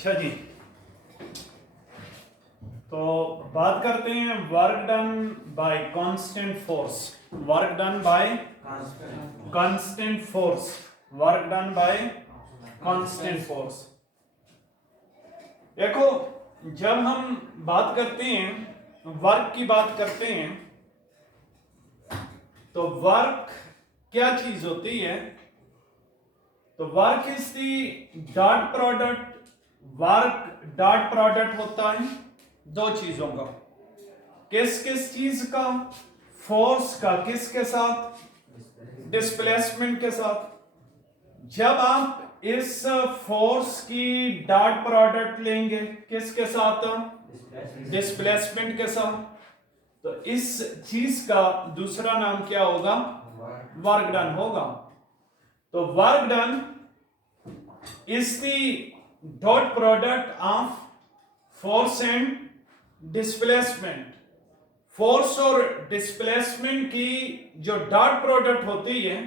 अच्छा जी, तो बात करते हैं work done bye constant force. Work done bye constant force. Work done bye constant force. देखो, जब हम बात करते हैं वर्क की बात करते हैं तो वर्क क्या चीज होती है? तो work is the dot product. Work dot product होता है दो चीजों का। किस किस चीज का? फोर्स का किसके साथ? डिस्प्लेसमेंट के साथ। जब आप इस फोर्स की डॉट प्रोडक्ट लेंगे किसके साथ? डिस्प्लेसमेंट के साथ। तो इस चीज का दूसरा नाम क्या होगा? वर्क डन होगा। तो work done is the dot product of force and displacement. Force और डिस्प्लेसमेंट की जो डॉट प्रोडक्ट होती है,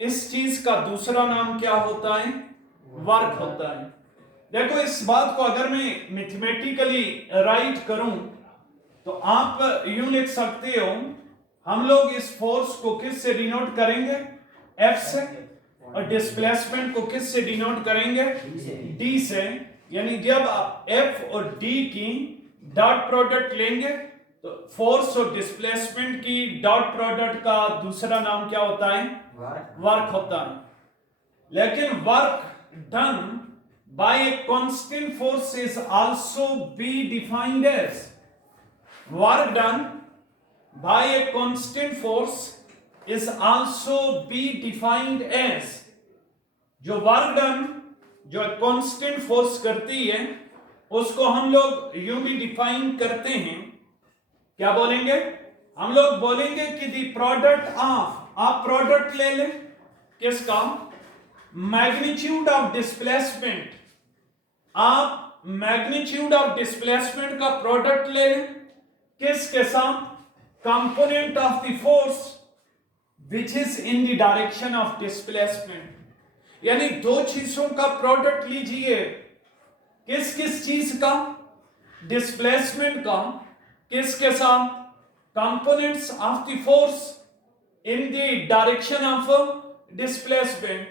इस चीज का दूसरा नाम क्या होता है? वर्क होता है। देखो, इस बात को अगर मैं मैथमेटिकली राइट करूं तो आप यूं लिख सकते हो, हम लोग इस फोर्स को किस से डिनोट करेंगे? F से। और डिस्प्लेसमेंट को किस से डिनोट करेंगे? D से। यानी जब आप F और D की डॉट प्रोडक्ट लेंगे तो फोर्स और डिस्प्लेसमेंट की डॉट प्रोडक्ट का दूसरा नाम क्या होता है? वर्क होता है। लेकिन work done by a constant force is also be defined as work done by a constant force is also be defined as। जो वर्क डन जो कांस्टेंट फोर्स करती है उसको हम लोग यूं भी डिफाइन करते हैं। क्या बोलेंगे? हम लोग बोलेंगे कि द प्रोडक्ट ऑफ, आप प्रोडक्ट ले लें किसका? Magnitude of displacement. आप मैग्नीट्यूड ऑफ डिस्प्लेसमेंट का प्रोडक्ट ले लें किसके साथ? Component of the force which is in the direction of displacement. यानी दो चीजों का प्रोडक्ट लीजिए। किस किस चीज का? डिस्प्लेसमेंट का। किसके साथ? Components of the force in the direction of displacement.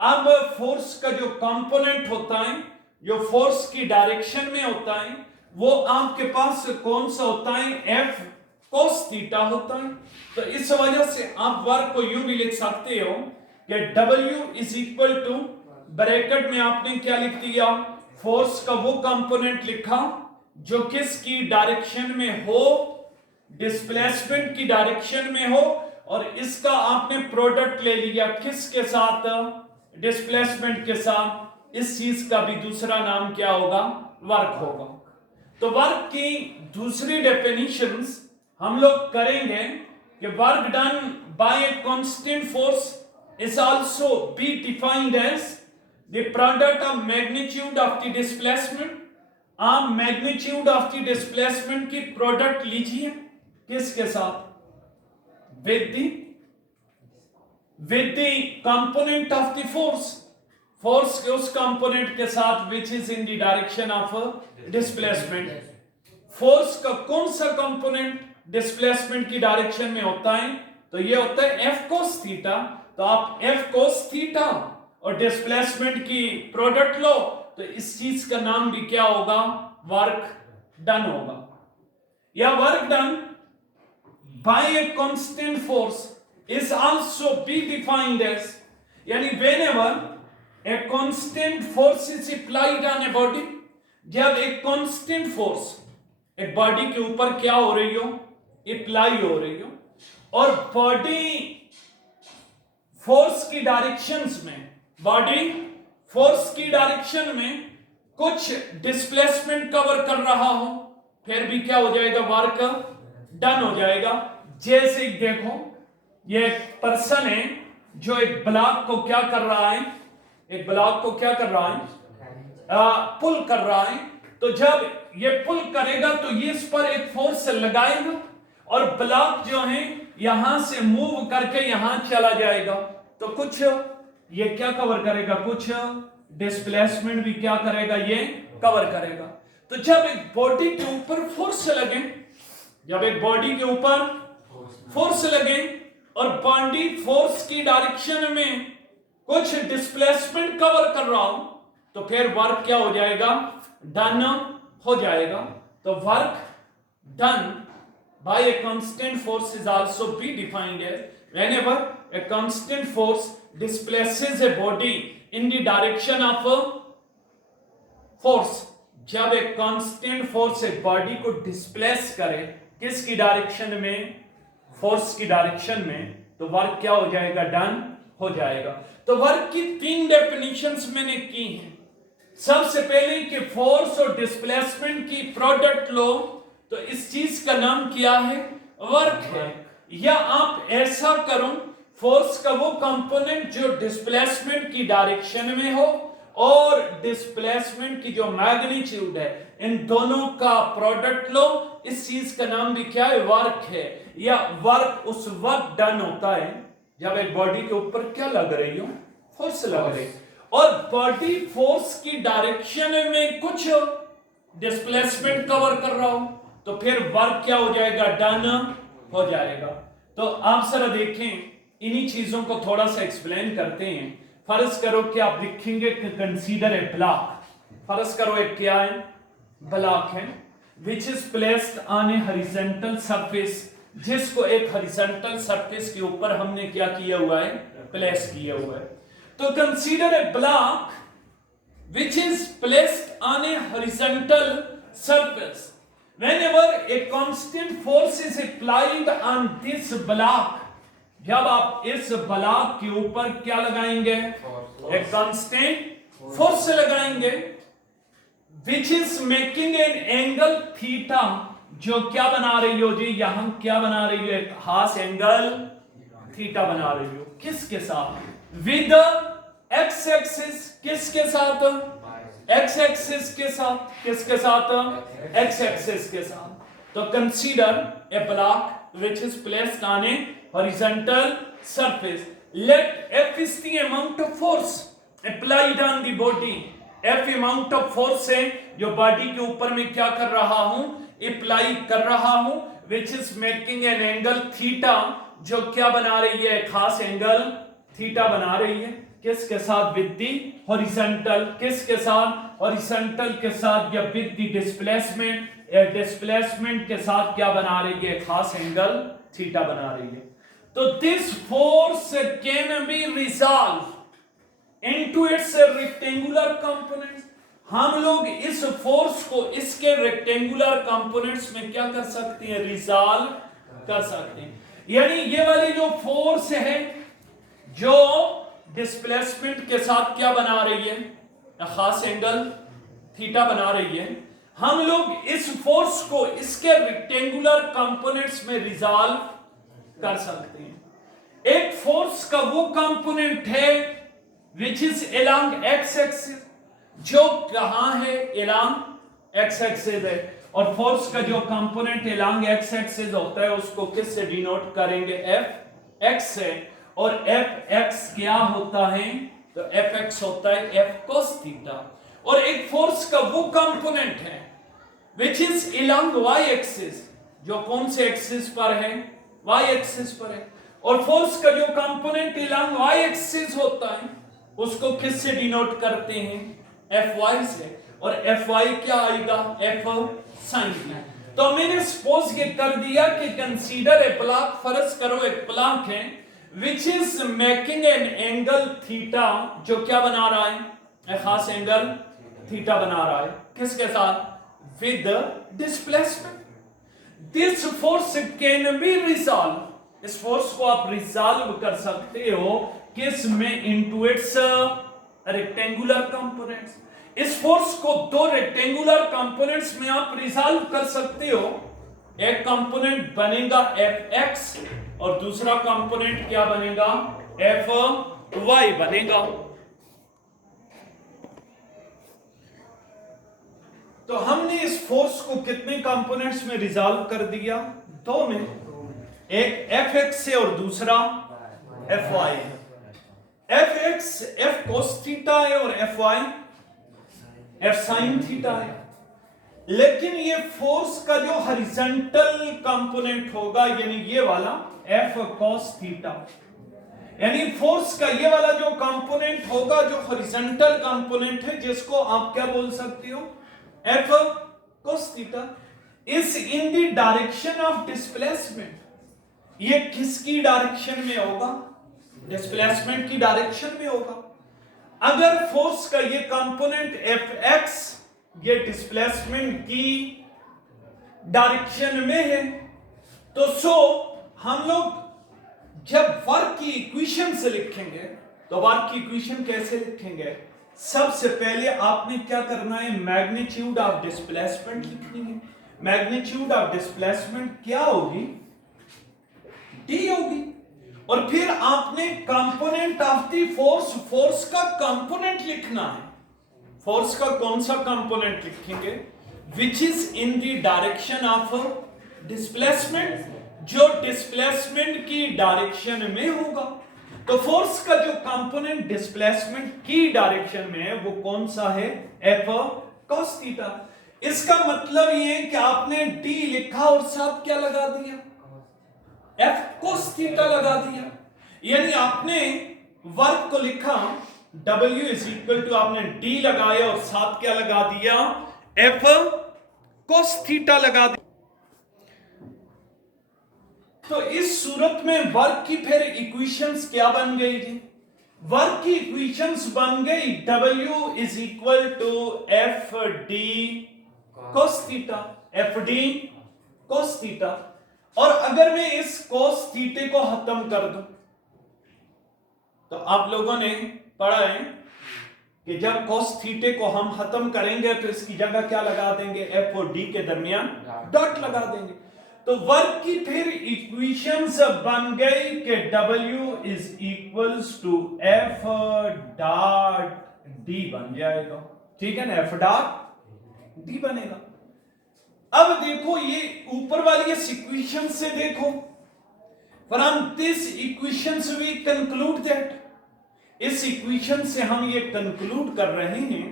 अब फोर्स का जो कंपोनेंट होता है, जो फोर्स की डायरेक्शन में होता है, वो आपके पास कौन सा होता है? F cos थीटा होता है। तो इस वजह से आप वर्क को यूं भी लिख सकते हो कि W is equal to, bracket में आपने क्या लिख दिया? फोर्स का वो कंपोनेंट लिखा जो किसकी डायरेक्शन में हो? डिस्प्लेसमेंट की डायरेक्शन में हो। और इसका आपने प्रोडक्ट ले लिया किसके साथ? डिस्प्लेसमेंट के साथ। इस चीज का भी दूसरा नाम क्या होगा? वर्क होगा। तो वर्क की दूसरी डेफिनेशंस हम लोग करेंगे कि work done by a constant force is also be defined as the product of magnitude of the displacement. आप मैग्नीट्यूड ऑफ द डिस्प्लेसमेंट की प्रोडक्ट लीजिए किसके साथ? With the component of the force. Force के उस कंपोनेंट के साथ which is in the direction of displacement. Force का कौन सा कंपोनेंट डिस्प्लेसमेंट की डायरेक्शन में होता है? तो ये होता है F cos थीटा। तो आप F cos थीटा और डिस्प्लेसमेंट की प्रोडक्ट लो तो इस चीज का नाम भी क्या होगा? वर्क डन होगा। या work done by a constant force is also be defined as, यानी whenever a constant force is applied on a body। जब एक constant force एक बॉडी के ऊपर क्या हो रही हो? अप्लाई हो रही हो। और बॉडी फोर्स की डायरेक्शंस में, बॉडी फोर्स की डायरेक्शन में कुछ डिस्प्लेसमेंट कवर कर रहा हो, फिर भी क्या हो जाएगा? वर्क डन हो जाएगा। जैसे देखो, ये एक पर्सन है जो एक ब्लॉक को क्या कर रहा है? एक ब्लॉक को क्या कर रहा है? पुल कर रहा है। तो जब ये पुल करेगा तो ये इस पर एक फोर्स लगाएगा और ब्लॉक जो है यहां से मूव करके यहां चला जाएगा। तो कुछ ये क्या कवर करेगा? कुछ डिस्प्लेसमेंट भी क्या करेगा, ये कवर करेगा। तो जब एक बॉडी के ऊपर फोर्स लगे, जब एक बॉडी के ऊपर फोर्स लगे और बॉडी फोर्स की डायरेक्शन में कुछ डिस्प्लेसमेंट कवर कर रहा हो, तो फिर वर्क क्या हो जाएगा, डन हो जाएगा। तो work done by a constant force is also be defined as whenever a constant force displaces a body in the direction of a force, जब एक कांस्टेंट फोर्स एक बॉडी को डिस्प्लेस करे किसकी डायरेक्शन में, फोर्स की डायरेक्शन में, तो वर्क क्या हो जाएगा, डन हो जाएगा। तो वर्क की 3 डेफिनेशंस मैंने की हैं। सबसे पहले कि फोर्स और डिस्प्लेसमेंट की प्रोडक्ट लो, तो इस चीज का नाम क्या है, वर्क है। या आप ऐसा करो, फोर्स का वो कंपोनेंट जो डिस्प्लेसमेंट की डायरेक्शन में हो और डिस्प्लेसमेंट की जो मैग्नीट्यूड है, इन दोनों का प्रोडक्ट लो, इस चीज का नाम भी क्या है, वर्क है। या वर्क उस वक्त डन होता है जब एक बॉडी के ऊपर क्या लग रही हो, फोर्स लग रही, और बॉडी फोर्स की डायरेक्शन में कुछ डिस्प्लेसमेंट कवर कर रहा हो, तो फिर वर्क क्या हो जाएगा, डन हो जाएगा। तो आप जरा देखें, इन्हीं चीजों को थोड़ा सा एक्सप्लेन करते हैं। फर्ज करो कि आप लिखेंगे कि कंसीडर ए ब्लॉक, फर्ज करो एक क्या है, ब्लॉक है, which is placed on a horizontal surface, जिसको एक हॉरिजॉन्टल सरफेस के ऊपर हमने क्या किया हुआ है, प्लेस किया हुआ है। तो consider a block which is placed on a horizontal surface, whenever a constant force is applied on this block, जब आप इस ब्लॉक के ऊपर क्या लगाएंगे, एक कांस्टेंट फोर्स लगाएंगे, which is making an angle theta, जो क्या बना रही हो जी, यहां क्या बना रही हो, एक खास एंगल थीटा बना रही हो, किसके साथ, विद एक्स एक्सिस, किसके साथ, एक्स एक्सिस के साथ, किसके साथ, एक्स एक्सिस के साथ। तो consider a block which is placed on a horizontal surface, let F is the amount of force applied on the body, F amount of force है जो बॉडी के ऊपर में क्या कर रहा हूं, अप्लाई कर रहा हूं, which is making an angle theta, जो क्या बना रही है, खास एंगल थीटा बना रही है, किसके साथ, विद दी हॉरिजॉन्टल, किसके साथ, हॉरिजॉन्टल के साथ, या विद दी डिस्प्लेसमेंट, डिस्प्लेसमेंट के साथ क्या बना रही है, खास एंगल थीटा बना रही है। तो this force can be resolve into its rectangular components, हम लोग इस फोर्स को इसके रेक्टेंगुलर कंपोनेंट्स में क्या कर सकते हैं, रिजॉल्व कर सकते हैं। यानी ये वाली जो फोर्स है जो डिस्प्लेसमेंट के साथ क्या बना रही है, खास एंगल थीटा बना रही है, हम लोग इस फोर्स को इसके रेक्टेंगुलर कंपोनेंट्स में रिजॉल्व कर सकते हैं। एक फोर्स का वो कंपोनेंट है which is along x axis, जो कहां है, अलोंग एक्स एक्सिस है, और फोर्स का जो कंपोनेंट अलोंग एक्स एक्सिस होता है उसको किस से डिनोट करेंगे, एफ एक्स से, और एफ एक्स क्या होता है, तो एफ एक्स होता है एफ कोस थीटा। और एक फोर्स का वो कंपोनेंट है which is along Y axis, जो कौन से एक्सिस पर है, वाई एक्सिस पर है, और फोर्स का जो कंपोनेंट अलोंग वाई एक्सिस होता है उसको किस से डिनोट करते हैं, एफ वाई से, और एफ वाई क्या आएगा, एफ साइन थीटा। तो मैंने सपोज ये कर दिया कि कंसीडर ए ब्लॉक, फर्ज करो एक ब्लॉक है which is making an angle theta, जो क्या बना रहा है, एक खास एंगल थीटा बना रहा है, किसके साथ, with the displacement. This force can be resolved, इस फोर्स को आप रिजॉल्व कर सकते हो किस में, into its rectangular components। इस फोर्स को दो रेक्टेंगुलर कंपोनेंट्स में आप रिजॉल्व कर सकते हो। एक कंपोनेंट बनेगा एफ एक्स और दूसरा कंपोनेंट क्या बनेगा, एफ वाई बनेगा। तो हमने इस फोर्स को कितने कंपोनेंट्स में रिजॉल्व कर दिया, दो में, एक एफ एक्स से और दूसरा F Y. F X X F cos theta है और F Y F sine theta है, लेकिन ये फोर्स का जो हॉरिजॉन्टल कंपोनेंट होगा यानी ये वाला एफ कॉस थीटा, यानी फोर्स का ये वाला जो कंपोनेंट होगा जो हॉरिजॉन्टल कंपोनेंट है जिसको आप क्या बोल सकते हो, F cos theta, is in the direction of displacement. ये किसकी डायरेक्शन में होगा, डिस्प्लेसमेंट की डायरेक्शन में होगा। अगर फोर्स का ये कंपोनेंट एफ एक्स ये डिस्प्लेसमेंट की डायरेक्शन में है तो हम लोग जब वर्क की इक्वेशन से लिखेंगे तो वर्क की इक्वेशन कैसे लिखेंगे, सबसे पहले आपने क्या करना है, मैग्नीट्यूड ऑफ डिस्प्लेसमेंट लिखनी है। मैग्नीट्यूड ऑफ डिस्प्लेसमेंट क्या होगी, डी होगी, और फिर आपने component of the force, force का कंपोनेंट लिखना है। फोर्स का कौन सा कंपोनेंट लिखेंगे, विच is in the direction of displacement, जो डिस्प्लेसमेंट की डायरेक्शन में होगा। तो फोर्स का जो कंपोनेंट डिस्प्लेसमेंट की डायरेक्शन में है वो कौन सा है, एफ कॉस थीटा। इसका मतलब ये है कि आपने डी लिखा और साथ क्या लगा दिया, एफ कोस थीटा लगा दिया, यानी आपने वर्क को लिखा W इज इक्वल टू आपने डी लगाया और साथ क्या लगा दिया, एफ कोस थीटा लगा दिया। तो इस सूरत में वर्क की फिर इक्वेशंस क्या बन गई जी, वर्क की इक्वेशंस बन गई W is equal to F D cos theta, F D cos theta. और अगर मैं इस कोस थीटे को खत्म कर दूं तो आप लोगों ने पढ़ा है कि जब कोस थीटे को हम खत्म करेंगे तो इसकी जगह क्या लगा देंगे, एफ और डी के दरमियान डॉट लगा देंगे। तो वर्क की फिर इक्वेशंस बन गई कि W is equals to F dot D बन जाएगा, ठीक है ना, एफ डॉट डी बनेगा। अब देखो ये ऊपर वाली इस इक्वेशन से देखो, from this equation we conclude that, इस इक्वेशन से हम ये कंक्लूड कर रहे हैं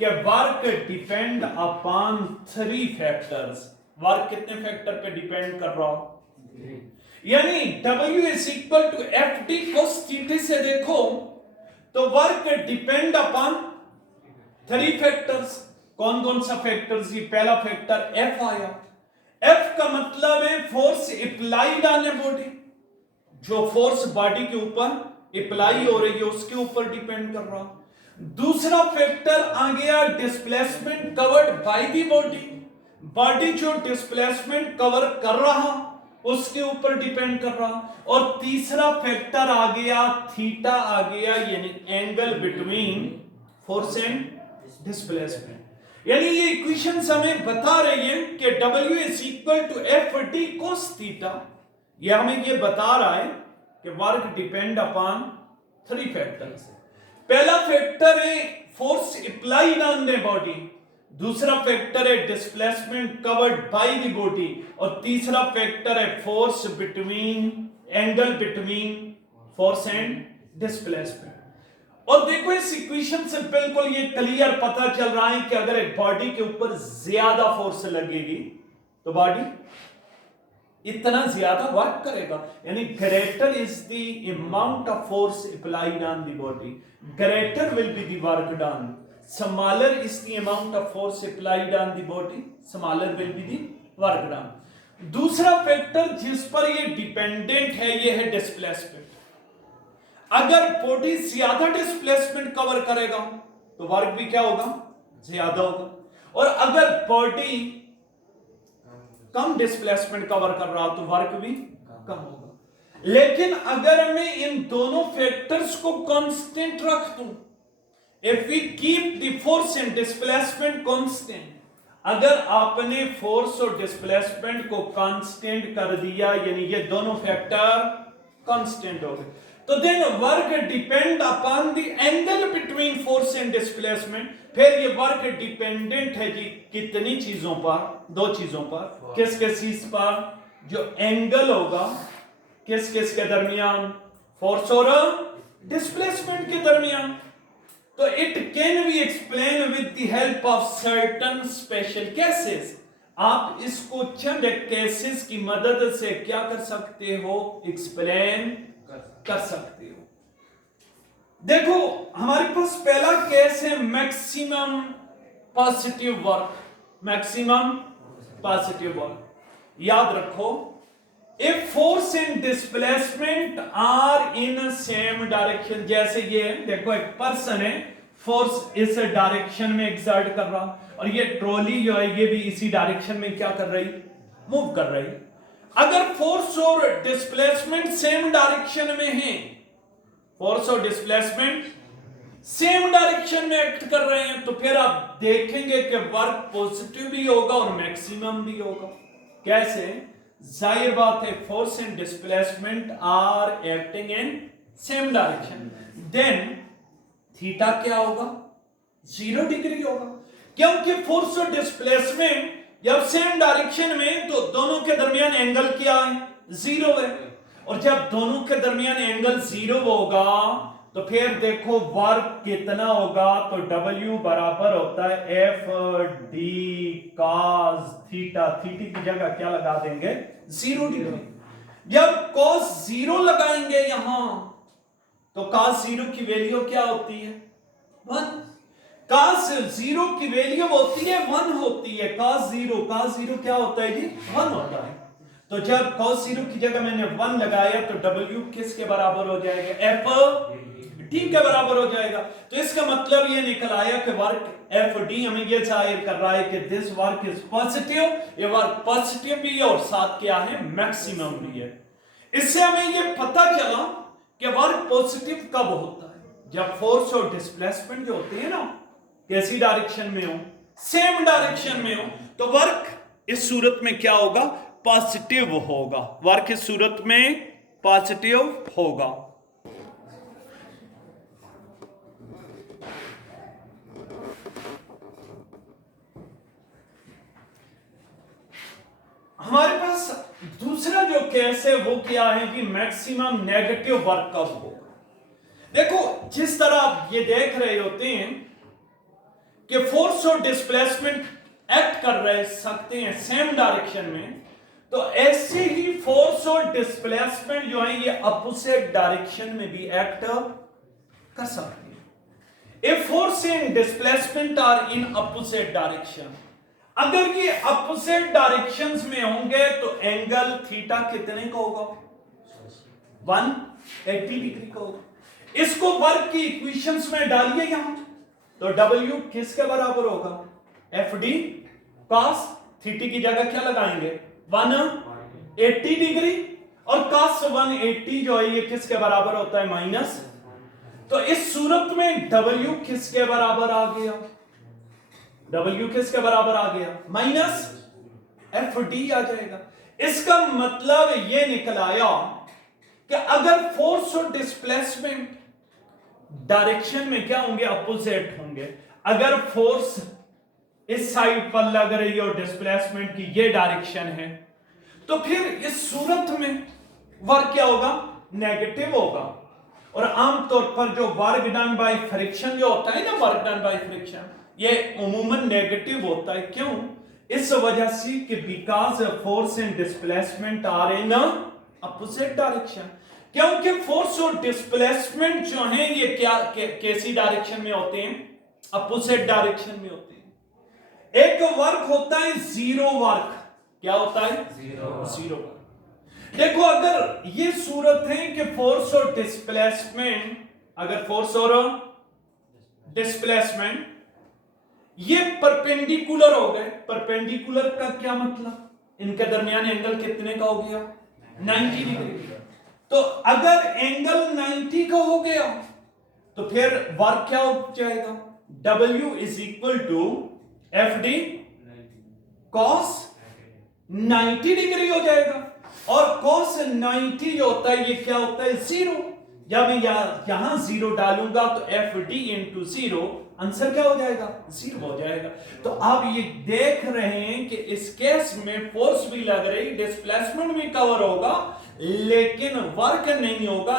कि work depend upon 3 factors. Work कितने फैक्टर पे डिपेंड कर रहा हो, यानी W is equal to F D cos theta से देखो तो वर्क डिपेंड अपॉन 3 फैक्टर्स। कौन कौन सा फैक्टर्स, ये पहला फैक्टर एफ आया, एफ का मतलब है force applied on a body, जो फोर्स बॉडी के ऊपर अप्लाई हो रही है उसके ऊपर डिपेंड कर रहा। दूसरा फैक्टर आ गया displacement covered by the body, body जो डिस्प्लेसमेंट कवर कर रहा उसके ऊपर डिपेंड कर रहा। और तीसरा फैक्टर आ गया थीटा आ गया, यानी angle between force and displacement. यानी ये इक्वेशंस हमें बता रही है कि W is equal to F D cos theta, ये हमें ये बता रहा है कि वर्क डिपेंड अपॉन 3 फैक्टर्स। पहला फैक्टर है force applied on the body, दूसरा फैक्टर है displacement covered by the body, और तीसरा फैक्टर है force between, angle between force and displacement. और देखो इस इक्वेशन से बिल्कुल ये क्लियर पता चल रहा है कि अगर एक बॉडी के ऊपर ज्यादा फोर्स लगेगी तो बॉडी इतना ज्यादा वर्क करेगा, यानी greater is the amount of force applied on the body, greater will be the work done. Smaller is the amount of force applied on the body, smaller will be the work done. दूसरा factor जिस पर ये dependent है ये है displacement. अगर body ज्यादा displacement cover करेगा तो वर्क भी क्या होगा, ज्यादा होगा, और अगर बॉडी कम डिस्प्लेसमेंट कवर कर रहा तो वर्क भी कम होगा। लेकिन अगर मैं इन दोनों फैक्टर्स को कांस्टेंट रख दूं, if we keep the force and displacement constant, अगर आपने फोर्स और डिस्प्लेसमेंट को कांस्टेंट कर दिया यानी ये दोनों फैक्टर कांस्टेंट हो गए, तो then work depend upon the angle between force and displacement. फिर ये वर्क डिपेंडेंट है जी कितनी चीजों पर, 2 चीजों पर। किस किस चीज पर, जो एंगल होगा किस किस के दरमियान, फोर्स और डिस्प्लेसमेंट के दरमियान। तो it can be explain with the help of certain special cases. आप इसको चंद केसेस की मदद से क्या कर सकते हो, एक्सप्लेन कर सकते हो। देखो हमारे पास पहला केस है maximum positive work. Maximum positive work याद रखो, if force and displacement are in same direction. जैसे ये देखो एक पर्सन है, फोर्स इस डायरेक्शन में एक्सर्ट कर रहा और ये ट्रॉली जो है ये भी इसी डायरेक्शन में क्या कर रही, मूव कर रही। अगर फोर्स और डिस्प्लेसमेंट सेम डायरेक्शन में है, फोर्स और डिस्प्लेसमेंट सेम डायरेक्शन में एक्ट कर रहे हैं, तो फिर आप देखेंगे कि वर्क पॉजिटिव भी होगा और मैक्सिमम भी होगा। कैसे? जाहिर बात है, force and displacement are acting in same direction, then theta क्या होगा, 0 डिग्री होगा। क्योंकि फोर्स और डिस्प्लेसमेंट जब सेम डायरेक्शन में, तो दोनों के दरमियान एंगल क्या है, 0 है। और जब दोनों के दरमियान एंगल 0 होगा तो फिर देखो वर्क कितना होगा, तो W बराबर होता है F D cos theta. Theta की जगह क्या लगा देंगे, 0 डिग्री। जब कॉस 0 लगाएंगे यहां, तो कॉस 0 की वैल्यू क्या होती है, 1। कॉस 0 की वैल्यू होती है 1 होती है। कॉस 0 क्या होता है जी, 1 होता है। तो जब cos 0 की जगह मैंने 1 लगाया तो W किसके बराबर हो जाएगा, एफ डी के बराबर हो जाएगा। तो इसका मतलब ये निकल आया कि वर्क एफ डी हमें ये जाहिर कर रहा है कि दिस वर्क इज पॉजिटिव, ये वर्क पॉजिटिव भी है और साथ क्या है, मैक्सिमम भी है। इससे हमें ये पता चला कि वर्क पॉजिटिव कब होता है, जब फोर्स और डिस्प्लेसमेंट जो होते हैं ना कैसी डायरेक्शन में हो, सेम डायरेक्शन में हो, तो वर्क इस सूरत में क्या होगा, पॉजिटिव होगा। वर्क इस सूरत में पॉजिटिव होगा। हमारे पास दूसरा जो केस है वो क्या है कि मैक्सिमम नेगेटिव वर्क कब होगा। देखो जिस तरह आप ये देख रहे होते हैं कि फोर्स और डिस्प्लेसमेंट एक्ट कर रहे सकते हैं सेम डायरेक्शन में, तो ऐसे ही फोर्स और डिस्प्लेसमेंट जो है ये अपोजिट डायरेक्शन में भी एक्ट कर सकते हैं। If force and displacement are in opposite direction, अगर ये अपोजिट डायरेक्शंस में होंगे तो एंगल थीटा कितने का होगा, 180 डिग्री का होगा। इसको वर्क की इक्वेशंस में डालिए यहां, तो W किसके बराबर होगा, एफ डी कॉस थीटा की जगह क्या लगाएंगे, 180 डिग्री, और cos 180 जो है ये किसके बराबर होता है, माइनस। तो इस सूरत में W किसके बराबर आ गया, W किसके बराबर आ गया, माइनस एफ डी आ जाएगा। इसका मतलब ये निकल आया कि अगर फोर्स और डिस्प्लेसमेंट डायरेक्शन में क्या होंगे, अपोजिट होंगे। अगर फोर्स इस साइड पर लग रही है और डिस्प्लेसमेंट की ये डायरेक्शन है, तो फिर इस सूरत में वर्क क्या होगा, नेगेटिव होगा। और आमतौर पर जो वर्क डन बाय फ्रिक्शन जो होता है ना, वर्क डन बाय फ्रिक्शन, ये उमूमन नेगेटिव होता है। क्यों, इस वजह से कि because force and displacement are in opposite direction. क्योंकि फोर्स और डिस्प्लेसमेंट जो हैं ये क्या कैसी डायरेक्शन में होते हैं, अपोजिट डायरेक्शन में होते हैं। एक वर्क होता है जीरो वर्क, क्या होता है, जीरो वर्क। देखो अगर ये सूरत है कि फोर्स और डिस्प्लेसमेंट, अगर फोर्स और डिस्प्लेसमेंट ये परपेंडिकुलर हो गए, परपेंडिकुलर का क्या मतलब, इनके दरमियान एंगल कितने का हो गया, 90 डिग्री। तो अगर एंगल 90 का हो गया तो फिर वर्क क्या हो जाएगा, W is equal to F D cos 90 degree हो जाएगा। और कॉस 90 जो होता है ये क्या होता है, 0। जब मैं यहां 0 डालूंगा तो एफ डी इंटू 0, आंसर क्या हो जाएगा? 0 हो जाएगा। तो आप ये देख रहे हैं कि इस केस में फोर्स भी लग रही, डिस्प्लेसमेंट भी कवर होगा, लेकिन वर्क नहीं होगा।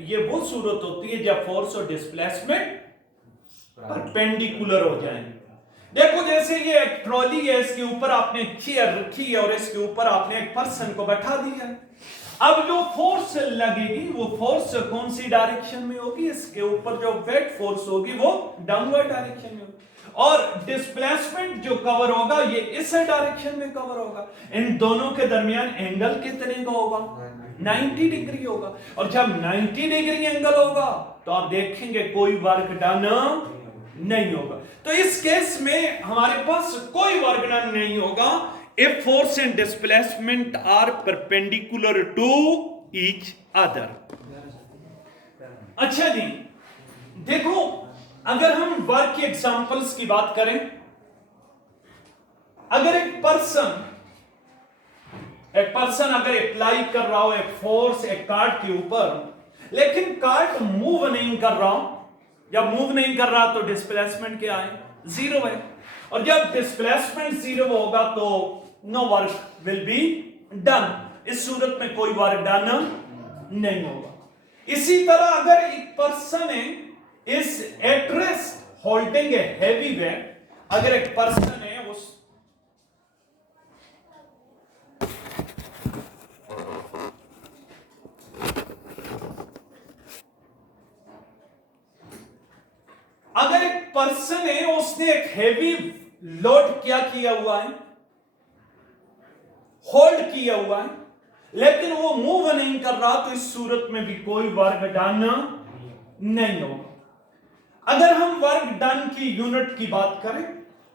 ये वो सूरत होती है जब फोर्स और डिस्प्लेसमेंट परपेंडिकुलर हो जाएंगे। देखो जैसे ये एक ट्रॉली है, इसके ऊपर आपने चेयर रखी है और इसके ऊपर आपने एक पर्सन को बैठा दिया है। अब जो फोर्स लगेगी वो फोर्स कौन सी डायरेक्शन में होगी? इसके ऊपर जो वेट फोर्स होगी वो डाउनवर्ड डायरेक्शन में होगी, और डिस्प्लेसमेंट जो कवर होगा ये इस डायरेक्शन में कवर होगा। इन दोनों के दरमियान एंगल कितने का होगा? 90 डिग्री होगा। और जब 90 डिग्री एंगल होगा तो आप देखेंगे कोई वर्क डन नहीं होगा। तो इस केस में हमारे पास कोई वर्क डन नहीं होगा if force and displacement are perpendicular to each other। अच्छा जी, देखो अगर हम वर्क के एग्जांपल्स की बात करें, अगर एक पर्सन अगर अप्लाई कर रहा हो एक फोर्स एक कार्ड के ऊपर, लेकिन कार्ड मूव नहीं कर रहा, जब मूव नहीं कर रहा तो डिस्प्लेसमेंट क्या है? 0 है। और जब डिस्प्लेसमेंट 0 होगा तो no work will be done. इस सूरत में कोई वर्क डन नहीं होगा। इसी तरह अगर एक पर्सन है इस एड्रेस होल्डिंग ए हेवी वेट, अगर एक पर्सन है उस अगर एक पर्सन है उसने एक हेवी लोड क्या किया हुआ है? होल्ड किया हुआ है, लेकिन वो मूव नहीं कर रहा, तो इस सूरत में भी कोई वर्क डन नहीं होगा। अगर हम वर्क डन की यूनिट की बात करें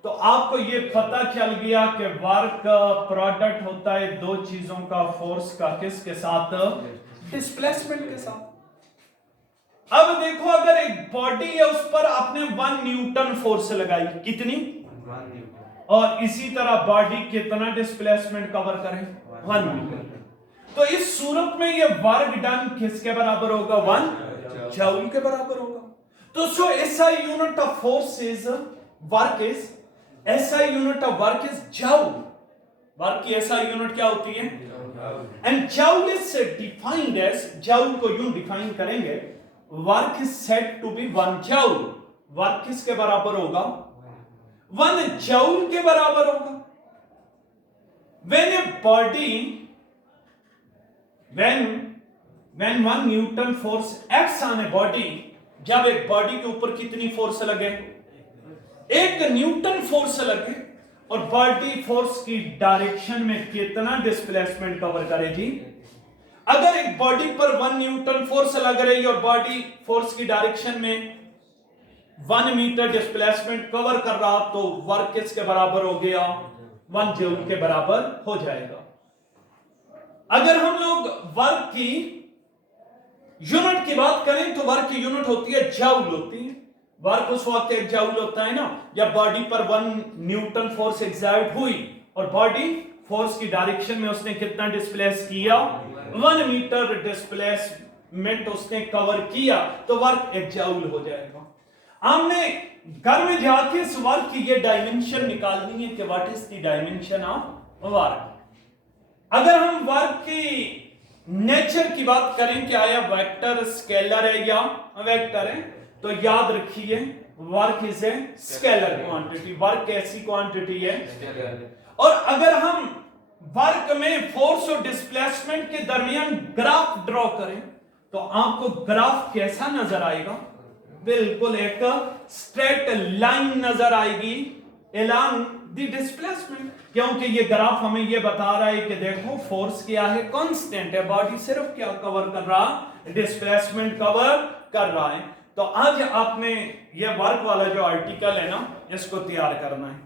तो आपको ये पता चल गया कि वर्क प्रोडक्ट होता है दो चीजों का, फोर्स का किसके साथ? डिस्प्लेसमेंट के साथ। अब देखो अगर एक बॉडी है उस पर आपने 1 न्यूटन फोर्स लगाई, कितनी? 1 न्यूटन। और इसी तरह बॉडी कितना डिस्प्लेसमेंट कवर करे? 1 न्यूटन। तो इस सूरत में ये वर्क डन किसके बराबर होगा? 1 जूल के बराबर होगा। तो so SI unit of force is work is SI unit of work is joule. Work की SI यूनिट क्या होती है? And joule is defined as, joule को यूं डिफाइन करेंगे, work is said to be 1 joule. Work किसके बराबर होगा? 1 जूल के बराबर होगा। when a body when 1 Newton force acts on a body, जब एक बॉडी के ऊपर कितनी फोर्स लगे? 1 न्यूटन फोर्स लगे, और बॉडी फोर्स की डायरेक्शन में कितना डिस्प्लेसमेंट कवर करेगी? अगर एक बॉडी पर 1 न्यूटन फोर्स लग रही और बॉडी फोर्स की डायरेक्शन में 1 मीटर डिस्प्लेसमेंट कवर कर रहा, तो वर्क किसके बराबर हो गया? 1 जूल के बराबर हो जाएगा। अगर हम लोग वर्क की यूनिट की बात करें तो वर्क की यूनिट होती है जूल होती है। वर्क उस वक्त एक जूल होता है ना जब बॉडी पर 1 न्यूटन फोर्स एक्सर्ट हुई और बॉडी फोर्स की डायरेक्शन में उसने कितना डिस्प्लेस किया? 1 मीटर डिस्प्लेसमेंट उसने कवर किया, तो वर्क एक जूल हो जाएगा। हमने घर में जाके इस वर्क की ये डायमेंशन निकालनी है कि what is the dimension of work. अगर हम वर्क की नेचर की बात करें कि आया वेक्टर स्केलर है या वेक्टर है, तो याद रखिए work is a scalar quantity. Work ऐसी क्वांटिटी है, और अगर हम वर्क में फोर्स और डिस्प्लेसमेंट के दरमियान ग्राफ ड्रॉ करें तो आपको ग्राफ कैसा नजर आएगा? बिल्कुल एक स्ट्रेट लाइन नजर आएगी along the displacement, क्योंकि ये ग्राफ हमें ये बता रहा है कि देखो फोर्स क्या है? कांस्टेंट है। बॉडी सिर्फ क्या कवर कर रहा? डिस्प्लेसमेंट कवर कर रहा है। तो आज आपने ये वर्क वाला जो आर्टिकल है ना, इसको तैयार करना है।